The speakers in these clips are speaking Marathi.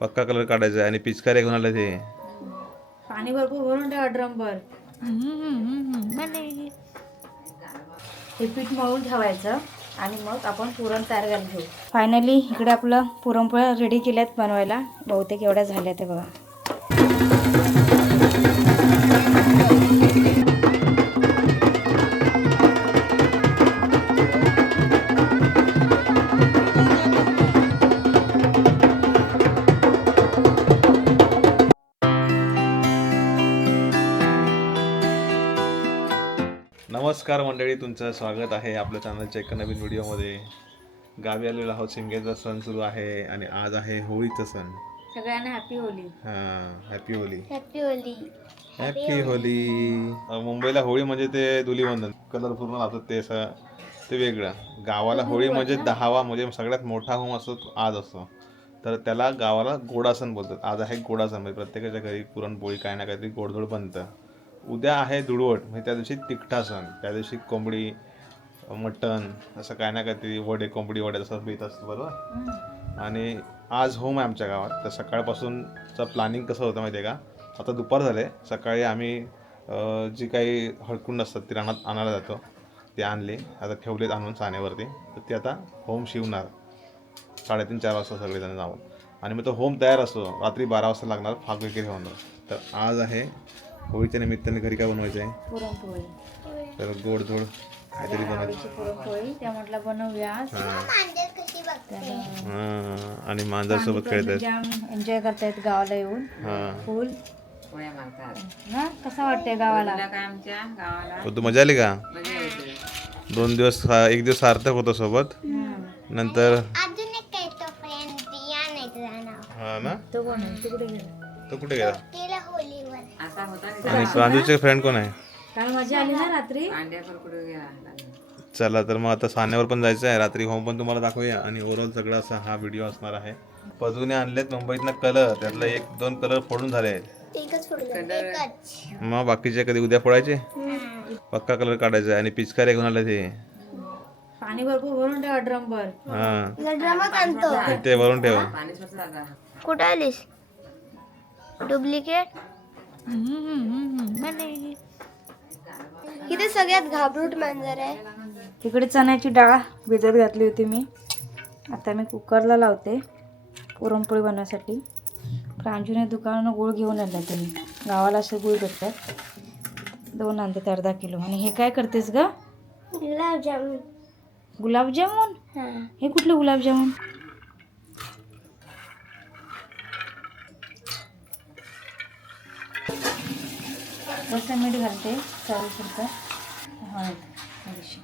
पक्का कलर काढायचा आणि पिचकारी घेऊन आलं ते पाणी भरपूर भरून ठेवा ड्रमभर. हे पीठ मळून ठेवायचं आणि मग आपण पुरण तयार करायला घेऊ. फायनली इकडे आपलं पुरणपोळ्या रेडी केल्यात बनवायला. बहुतेक एवढ्या झाल्या ते बघा. नमस्कार मंडळी, तुमचं स्वागत आहे आपल्या चॅनलच्या एका नवीन व्हिडिओमध्ये. गावी आलेलो आहोत. शिमग्याचा सण सुरू आहे आणि आज आहे होळीचा सण. सगळ्यांना happy Holy. Happy Holy. Happy Holy. Happy Holy. मुंबईला होळी म्हणजे ते धुलीवंदन, कलर पूर्ण लावतात ते असं, ते वेगळं. गावाला होळी म्हणजे 10वा म्हणजे सगळ्यात मोठा होम असतो आज असतो, तर त्याला गावाला गोडा सण बोलतात. आज आहे गोडा सण, म्हणजे प्रत्येकाच्या घरी पुरणपोळी काय ना काहीतरी गोडधोड बनतं. उद्या आहे धुळवट, म्हणजे त्या दिवशी तिखटा सण. त्या दिवशी कोंबडी, मटण असं काय ना काहीतरी, वडे, कोंबडी वडे असं बेत असतं बरोबर. आणि आज होम आहे आमच्या गावात. तर सकाळपासूनचं प्लॅनिंग कसं होतं माहिती आहे का, आता दुपार झाले. सकाळी आम्ही जी काही हळकुंड असतात ती रानात आणायला जातो. ते आणले, आता ठेवलेत आणून सानेवरती. तर ते आता होम शिवणार 3:30-4 वाजता सगळेजण जाऊन. आणि मग तो होम तयार असतो, रात्री 12 वाजता लागणार फाग वगैरे होणार. तर आज आहे होळीच्या निमित्ताने घरी काय बनवायचं आहे? पुरणपोळी. तर गोडधोड काहीतरी बनवायचं. पुरणपोळी त्या म्हटलं बनवूया आज. आणि मांजरसोबत खेळतात. एन्जॉय करतायत गावाला येऊन. फुल ना, कसं वाटतंय गावाला? तू मजा आली का? 2 दिवस, 1 दिवस सार्थक होतो सोबत. नंतर अजून एक काय तो फ्रेंड रियान आहे तुझं नाव. हा ना, तो कोण आहे? तू कुठे गेला? तो कुठे गेला? गेला होलीवर. आणि प्रांजूचे फ्रेंड कोण आहे? काल मजा आली ना रात्री. चला तर मग आता साण्यावर पण जायचं आहे. रात्री होम पण तुम्हाला दाखवूया आणि ओव्हरऑल सगळा असा हा व्हिडिओ असणार आहे. पदूने आणलेत मुंबईतनं कलर, त्यातला 1-2 कलर फोडून झाले आहेत. एकच फोडलं. एकच. मग बाकीचे कधी उद्या फोडायचे. पक्का कलर काढायचा आणि पिचकारी घेऊन आलं ते पाणी भरपूर भरून ठेवा ड्रमभर. ड्रमात आणतो. ते भरून ठेव. कुठं आलीस? डुप्लिकेट. इथे सगळ्यात घाबरूट मांजर आहे. तिकडे चण्याची डाळ भिजत घातली होती मी. आता मी कुकरला लावते पुरणपोळी बनवण्यासाठी. प्रांजूने दुकानानं गूळ घेऊन आणला. तुम्ही गावाला असे गूळ भेटतात. 2 आणते, अर्धा किलो. आणि हे काय करतेस ग? गुलाबजामुन. गुलाबजामुन? हां. हे कुठले गुलाबजामुन? कसं मीठ घालते चवीपुरतं. हळद थोडीशी.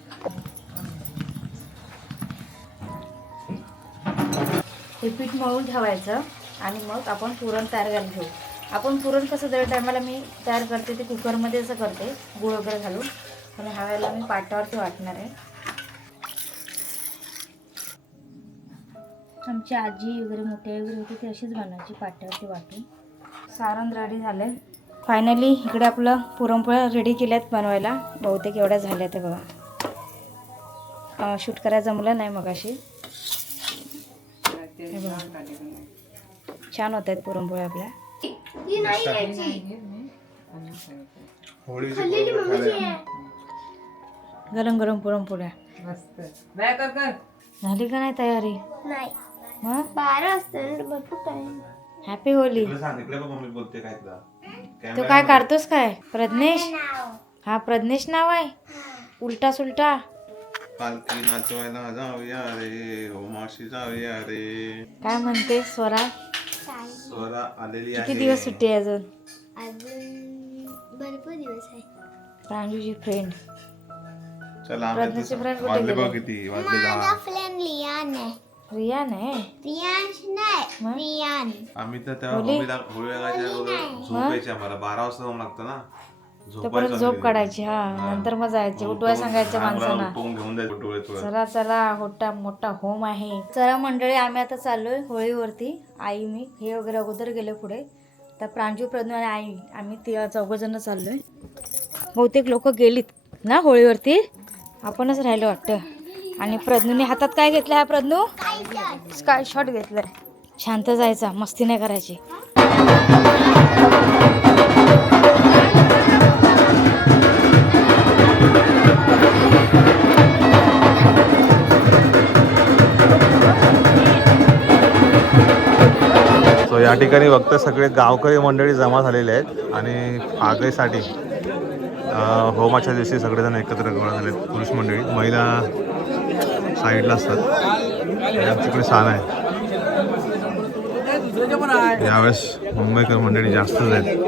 हे पीठ मळून ठेवायचं आणि मग आपण पुरण तयार करायला घेऊ. आपण पुरण कसं दर टायमाला मी तयार करते ते कुकरमध्ये असं करते, गूळ वगैरे घालून. आणि ह्या वेळेला मी पाटावरती वाटणार आहे. आमची आजी वगैरे मोठी आई वगैरे होती ती अशीच बनवायची, पाट्यावरती वाटून. सारण रेडी झालं आहे. फायनली इकडे आपलं पुरणपोळ्या रेडी केल्यात बनवायला. बहुतेक एवढ्या झाल्या ते बघा. शूट करायला जमलं नाही मग अशी. छान होत आहेत पुरणपोळ्या आपल्या. गरम गरम पुरणपोळ्या झाली का नाही तयारी? नाही. मग 12 असतं भरपूर टाइम. Happy Holy. तो काय काढतोस काय? प्रज्ञेश? हा प्रज्ञेश नाव आहे. उलटा सुलटा. पालखी नाचवायला जाऊया रे, हो माशी जाऊया रे. काय म्हणते स्वरा? स्वरा आलेली आहे. किती दिवस सुट्टी आहे अजून? अजून भरपूर दिवस आहे. प्रांजूची फ्रेंड. चला प्रज्ञेचे फ्रेंड कुठे वाजले गेले? बघ किती वाजले. माझा फ्रेंड रियान आहे. रियान आहे. रियांश नाही, मग? रियान. आम्ही तर तेव्हा होळी लागायच्या अगोदर झोपायचे. आम्हाला 12 वाजता होम लागतं ना, तोपर्यंत झोप काढायची. हा, नंतर मग जायचे उठवाय सांगायचे माणसांना. घेऊन जायचं. चला चला, मोठा होम आहे. चला मंडळी, आम्ही आता चाललोय होळीवरती. आई मी हे वगैरे अगोदर गेले पुढे. तर प्रांजू, प्रज्ञा आणि आई आम्ही 3 चाललोय. बहुतेक लोक गेलीत ना होळीवरती, आपणच राहिलो वाटतं. आणि प्रज्ञूने हातात काय घेतलं आहे? प्रज्ञू स्काय शॉट घेतलाय. शांत जायचा, मस्ती नाही करायची. सो या ठिकाणी फक्त सगळे गावकरी मंडळी जमा झालेले आहेत आणि फागईसाठी होमाच्या दिवशी सगळेजण एकत्र गोळा झाले आहेत. पुरुष मंडळी, महिला साईडला असतात. आमच्याकडे सान आहे. यावेळेस मुंबईकर मंडळी जास्तच आहेत.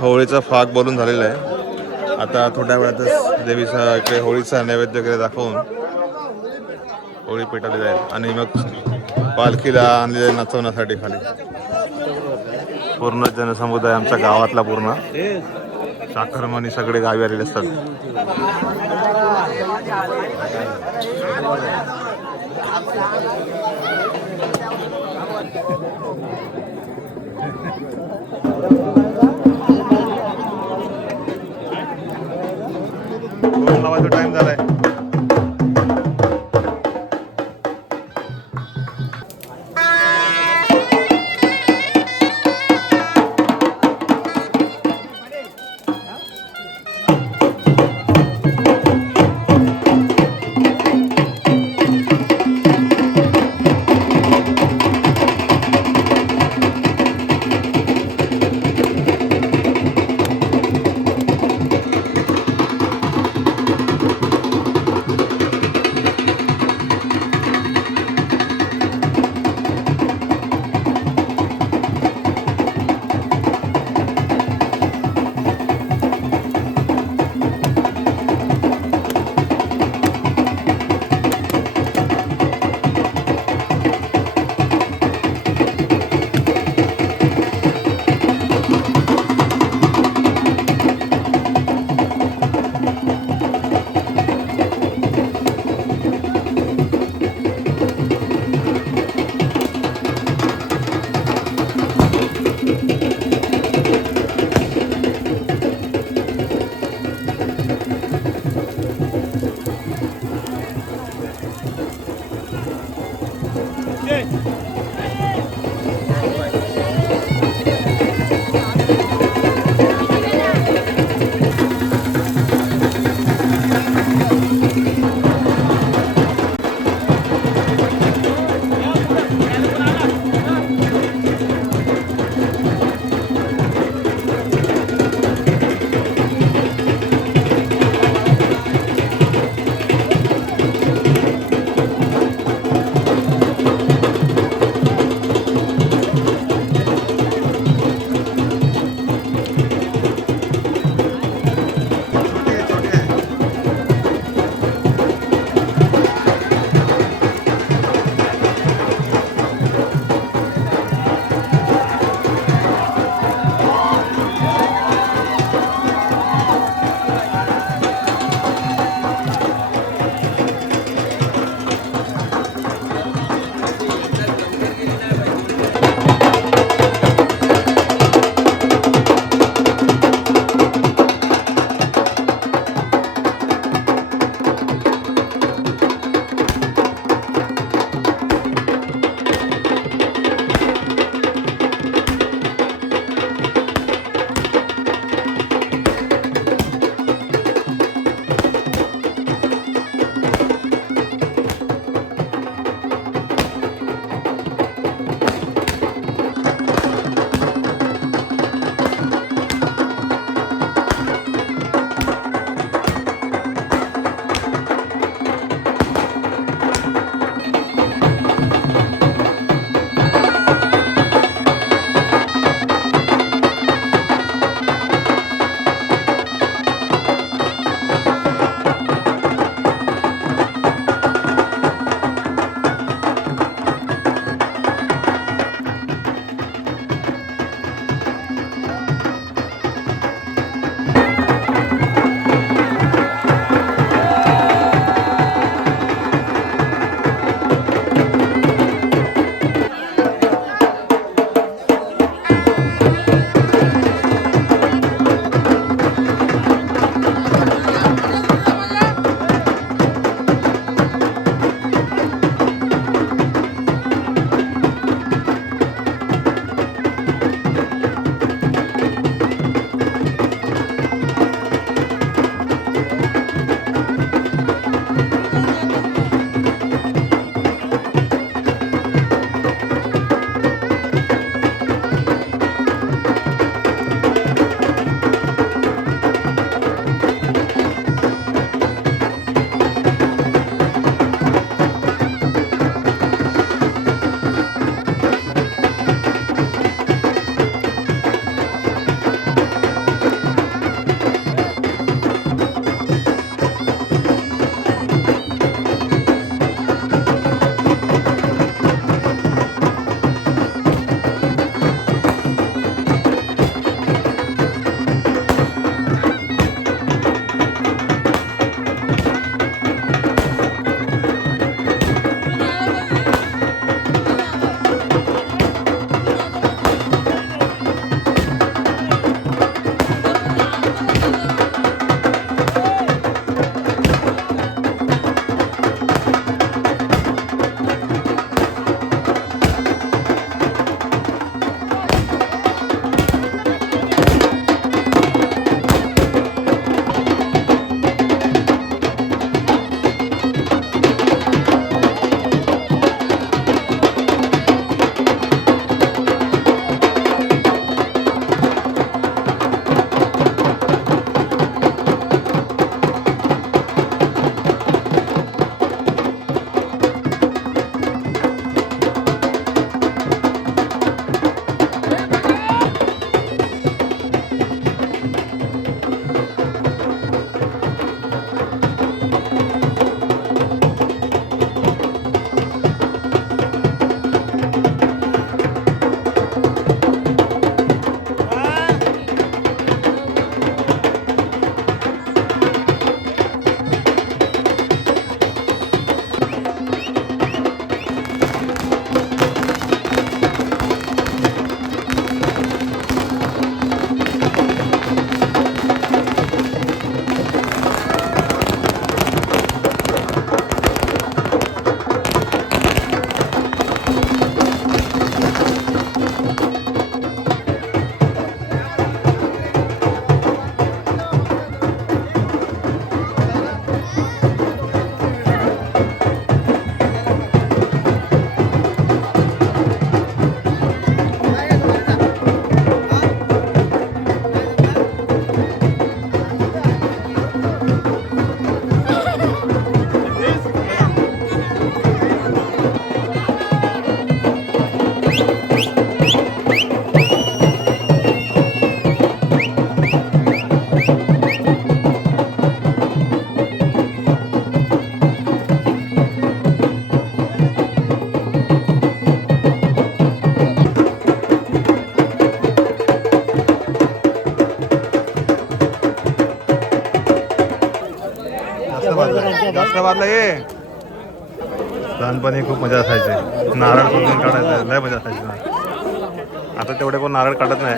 होळीचा फाग बोलून झालेला आहे. आता थोड्या वेळातच देवीचा इकडे होळीचा नैवेद्य वगैरे दाखवून होळी पेटवली जाईल आणि मग पालखीला आणले नाचवण्यासाठी खाली पूर्ण जनसमुदाय आमच्या गावातला पूर्ण साखरमानी सगळे गावी आलेले असतात. लावायचा टाइम झालाय. दौलताबादला ये. लहानपणी खूप मजा असायची. नारळ कुठून काढायचं लय मजा असायची. आता तेवढे कोण नारळ काढत नाही.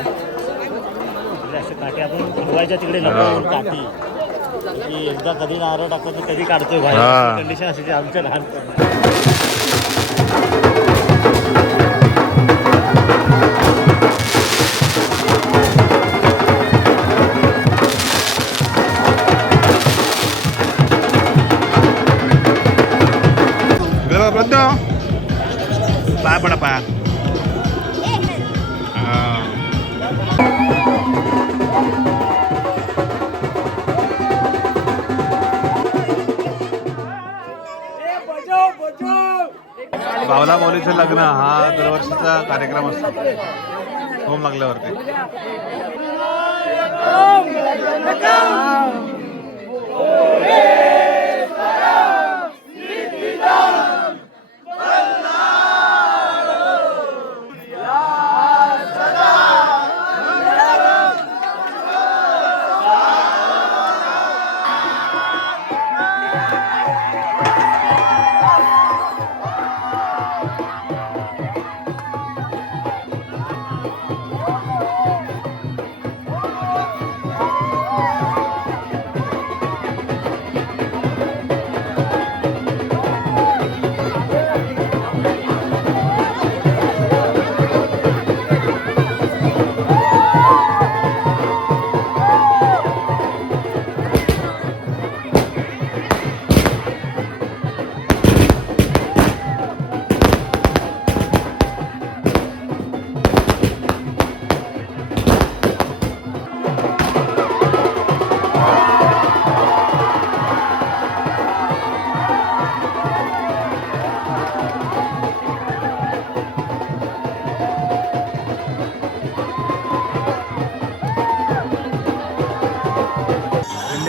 असे काठी आपण ठेवायच्या तिकडे लपवून काठी की एकदा कधी नारळ टाकतो तर कधी काढतोय बाहेर. हा. कंडिशन असायची आमच्या लहानपणी. पाया पडा पाया. बावला माऊलीचं लग्न हा दरवर्षीचा कार्यक्रम असतो होम लागल्यावरती.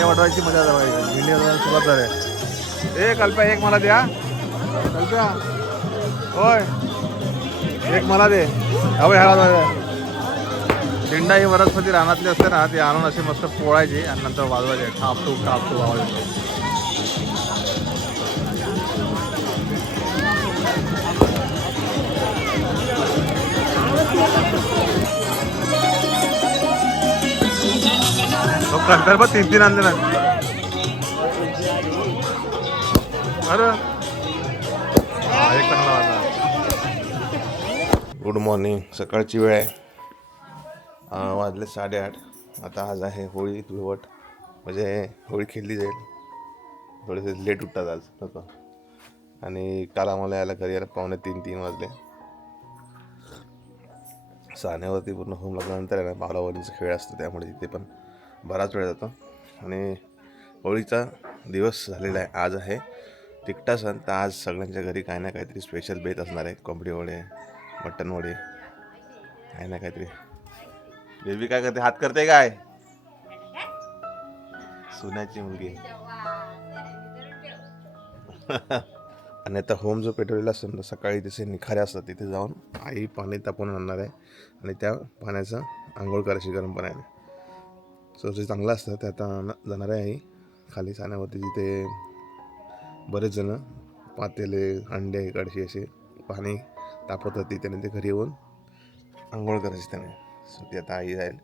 वाटवायची मजा वाटवायची. इंडिया सुरुवात झाली. ए कल्प्या एक मला द्या. कल्प्या होय एक मला दे. अवय ह्याला दिंडा ही वनस्पती रानातली असते ना, ती आणून अशी मस्त पोळायची आणि नंतर वाजवायचे. ठापटूक आवाज येतो. कंकर पण 3-3 आणले ना. अरे एक चांगला वाजला. Good morning. सकाळची वेळ आहे. वाजले 8:30. आता आज आहे होळी धुळवट. म्हणजे होळी खेळली जाईल. थोडेसे लेट उठतात आज नको. आणि काल आम्हाला यायला घरी यायला 2:45-3 वाजले. साण्यावरती पूर्ण होम लागल्यानंतर आहे ना बावलावरीचा खेळ असतो, त्यामुळे तिथे पण बराच वेळ जातो. आणि होळीचा दिवस झालेला आहे. आज आहे तिकटा सण. तर आज सगळ्यांच्या घरी काही ना काहीतरी स्पेशल बेत असणार आहे. कोंबडी वडे, मटन वडे, काही ना काहीतरी. बेबी काय करते? हात करते काय? सोन्याची मुलगी. आणि आता होम जो पेटवलेला असतो ना, सकाळी तिथे निखारे असतात, तिथे जाऊन आई पाणी तापवून आणणार आहे आणि त्या पाण्याचं आंघोळ करायची गरम पाण्याने. सो जे चांगलं असतं ते आता जाणार आहे आई खाली साण्यावरती. तिथे बरेच जण पातेले, अंडे, कळशी असे पाणी तापवतात. ती त्याने ते घरी येऊन आंघोळ करायची त्याने. सो ती आता आई जाईल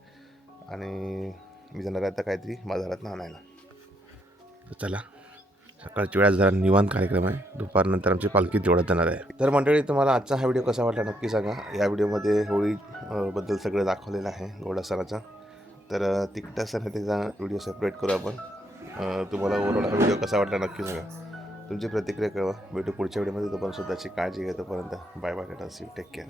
आणि मी जाणार आहे आता काहीतरी बाजारात आणायला. तर चला, सकाळची वेळा जरा निवांत कार्यक्रम आहे. दुपारनंतर आमची पालखी जोडत जाणार आहे. तर मंडळी, तुम्हाला आजचा हा व्हिडिओ कसा वाटला नक्की सांगा. या व्हिडिओमध्ये होळी बद्दल सगळं दाखवलेलं आहे, गोडा सणाचा. तर तिकटा सण त्याचा व्हिडिओ सेपरेट करू आपण. तुम्हाला ओव्हरऑल हा व्हिडिओ कसा वाटला नक्की सांगा. तुमची प्रतिक्रिया कळवा. भेटू पुढच्या व्हिडिओमध्ये. तोपर्यंत स्वतःची काळजी घ्या. तोपर्यंत bye bye. Tata. See you. Take care.